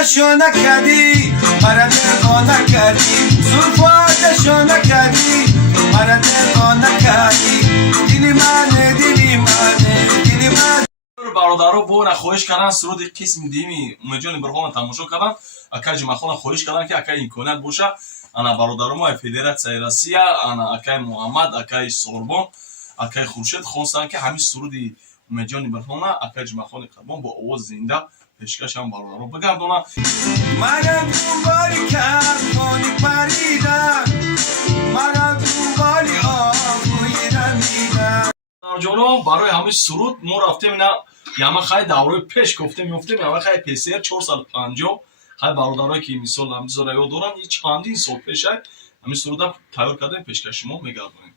زلفاتشو نکردی مرا دلوا نکردی زلفاتشو نکردی مرا دلوا نکردی دلی منه دلی منه دلی من برادرها بو خواهش کردن سرود قسم دیمی اومجان برهان تماشا کردن اکا جمعخونا خواهش کردن که اکا امکانیت باشه انا برادرها ما فدراسیای روسیه انا اکای محمد اکای سوربون اکای خورشید خواستن که همین سرودی اومجان برهان اکا جمعخونا قربان با آواز زنده پیشکش هم برادرها بگردونن مرا دنبالی کرد خانی پریدن مرا دنبالی آبوی رمیدن جانو برای همین سرود ما رفتیم اینا یما خیلی دوره پیش گفتیم یما خیلی پسر 450 خیلی برادرایی که مثال هم زرا یاد دارن این چندین سال پیش همین سرود تیار کردیم پیشکش شما میگردونیم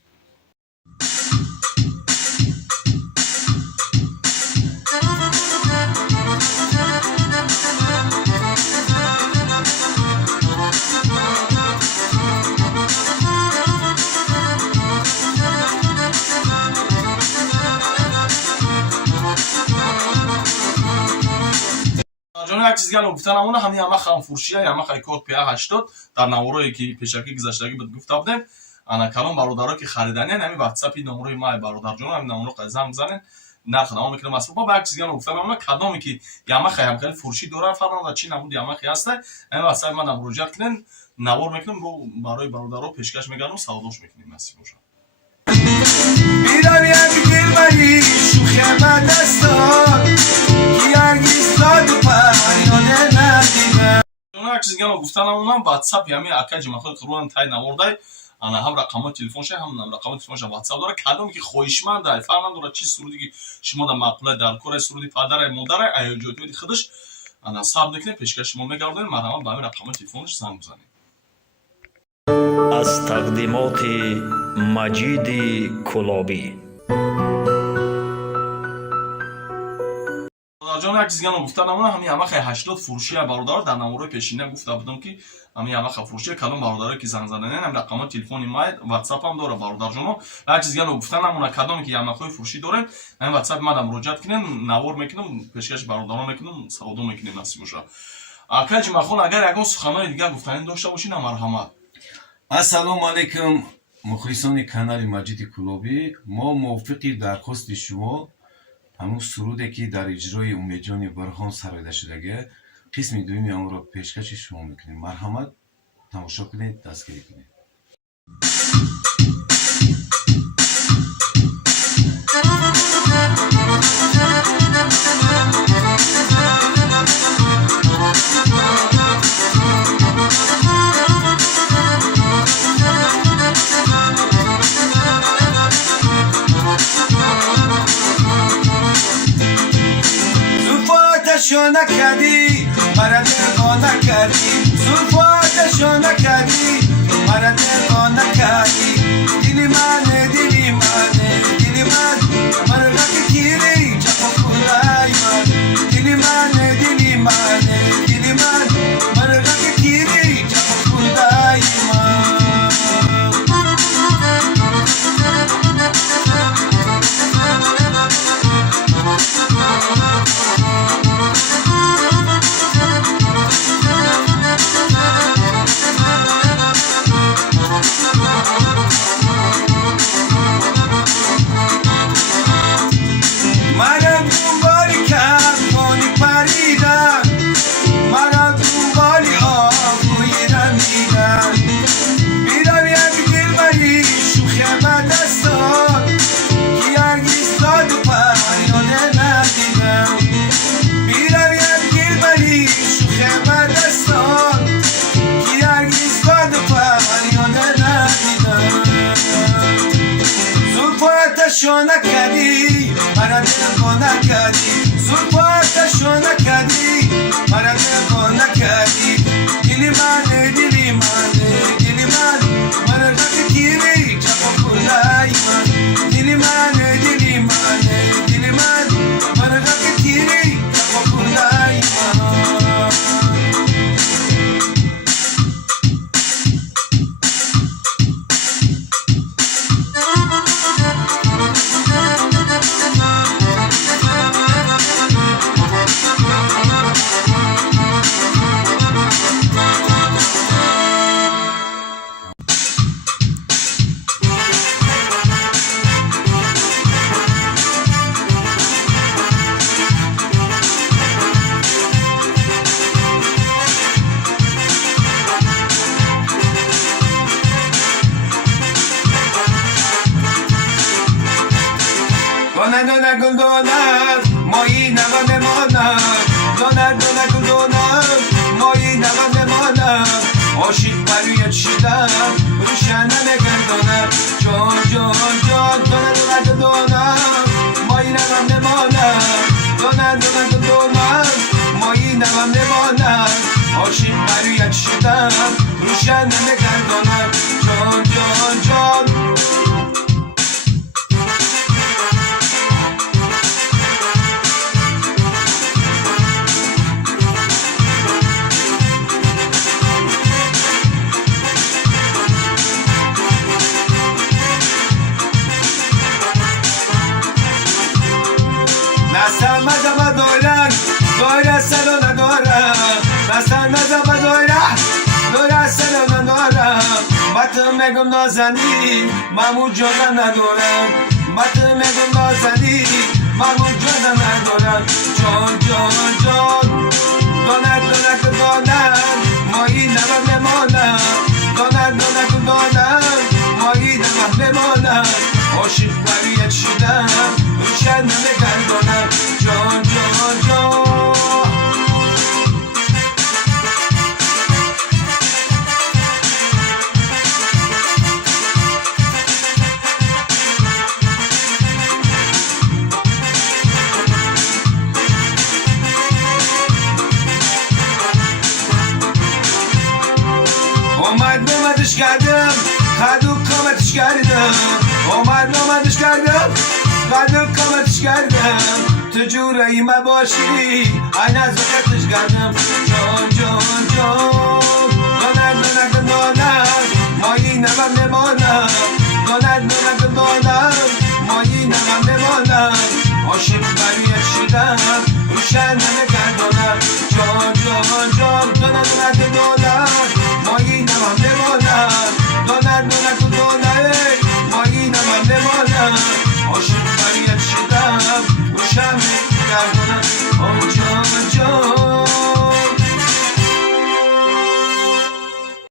جانو یک چیز گلو گفتن همون همین همه خامفروشیه همه خیلی کد پی 80 در نمورایی که پیشکی گذشتگی بود گفته بودم انا کلام برادرها که خریدنی همین واتساپ نمره ما برادر جانو همین نمره قد زنگ بزنن نخ نام میکنم اصلا با یک چیز گلو گفتن همون کدامی که همه خیلی فروشی داره فرضاً چی نمود همه خیلی هست همین واتساپ من مراجعه کنن نوار میکنم رو برای برادرها پیشکش میگردم سوداش میکنیم مسی باشه میرم یک دلبری شوخی من دستان کی هرگز داد و پریانه ندیدم اون یک چیز گلو گفتن همون واتساپ همین اکا جمعخونا قربان تای نمورده انا هم رقم تلفنش هم رقم تلفنش واتساپ داره کدومی که خواهشمند است فهمم داره چی سرودی که شما در مقوله در کار سرودی پدر مادر ایجادی خودش انا صاحب نکنه پیشکش شما میگردن مرحبا به همین رقم تلفنش زنگ بزنید از تقدیمات مجید کلابی جان یک چیز گفتن همین خیلی 80 فروشی برادر در نمره پیشینه گفته بودم که همین فروشی کلام برادرایی که زنگ زدن هم رقم تلفن ما واتساپ هم داره برادر جان یک چیز گفتن همون کدامی که همه فروشی داره همین واتساپ ما مراجعه کنین نوار میکنم پیشکش برادران میکنم سودا میکنیم نصیب باشه اکاج مخون اگر یگان سخنای دیگه گفتن داشته باشین مرحمت ассалому алайкум мухлисони канали маҷиди кулобӣ мо мувофиқи дархости шумо ҳамун суруде ки дар иҷрои умеҷони бархон сароида шудагия қисми дуюми онро пешкаши шумо мекунем марҳамат тамошо кунед дастгирӣ кунед زلفاتشو نکردی مرا دلوا نکردی زلفاتشو نکردی مرا دلوا نکردی دلی منه دلی منه دلی من مرغک گیری جفا کلای من دلی منه دلی منه دلی من مرغک گیری جفا کلای من زلفاتشو نکردی مرا دلوا نکردی زلفاتشو نکردی مرا دلوا نکردی دلی منه دلی منه دلی من مرغک گیری جفا کلای من دلی منه دلی منه دلی من مرغک گیری جفا کلای من دونم مایی نمم نمانم عاشق برویت شدم روشنه نگردانم جان جان جان دونم دونم مایی نمم نمانم دونم مایی نمم نمانم عاشق برویت شدم روشنه نگردانم جان جان جان دستم مزم دارم دایره سلو ندارم دستم مزم دایره سلو ندارم بطم نگم نازنی ممون جانم ندارم بطم نگم نازنی ممون جانم ندارم جان جان جان دانم مایی نمم نمانم دانم مایی نمم نمانم عاشق بریت شدم روشن نگردانم جان جان جان اومدش کردم خدو کامتش کردم اومدش کردم خدو کامتش کردم تو جورایی ما باشی این از وقتش کردم جان جان جان دانم مایی نمم نمانم دانم